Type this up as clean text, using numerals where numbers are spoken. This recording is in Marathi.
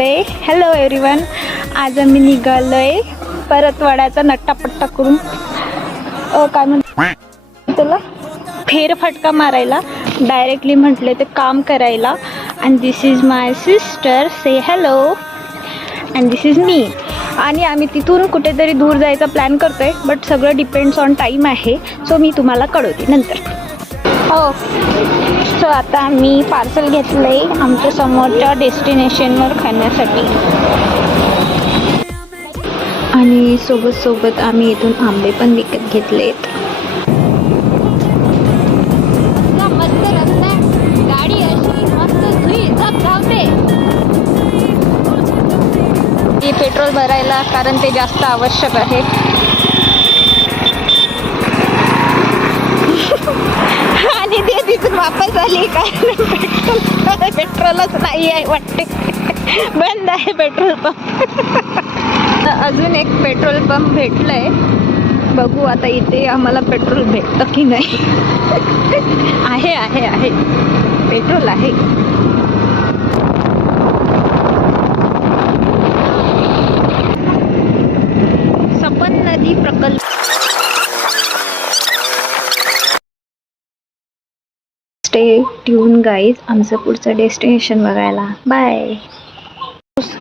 हॅलो एव्हरीवन, आज आम्ही निघालोय परतवाड्याचा नट्टापट्टा करून काय म्हणतो त्याला फेरफटका मारायला. डायरेक्टली म्हटले ते काम करायला. And this is my sister, say hello. And this is me. आणि आम्ही तिथून कुठेतरी दूर जायचा प्लॅन करतोय, बट सगळं डिपेंड्स ऑन टाईम आहे. सो मी तुम्हाला कळवते नंतर. हो, सो आता आम्ही पार्सल घेतलं आहे आमच्या समोरच्या डेस्टिनेशनवर खाण्यासाठी. आणि सोबत आम्ही इथून आंबे पण विकत घेतलेत. मस्त रस्ता, गाडी अशी मस्त धावते. पेट्रोल भरायला, कारण ते जास्त आवश्यक आहे. आणि ते तिथून वापस आली, कारण पेट्रोलच नाही आहे वाटते. बंद आहे पेट्रोल पंप. अजून एक पेट्रोल पंप भेटलंय, बघू आता इथे आम्हाला पेट्रोल भेटतं की नाही. आहे आहे आहे पेट्रोल आहे. सपन नदी प्रकल्प. स्टे ट्यून गाईज, आमचं पुढचं डेस्टिनेशन बघायला. बाय.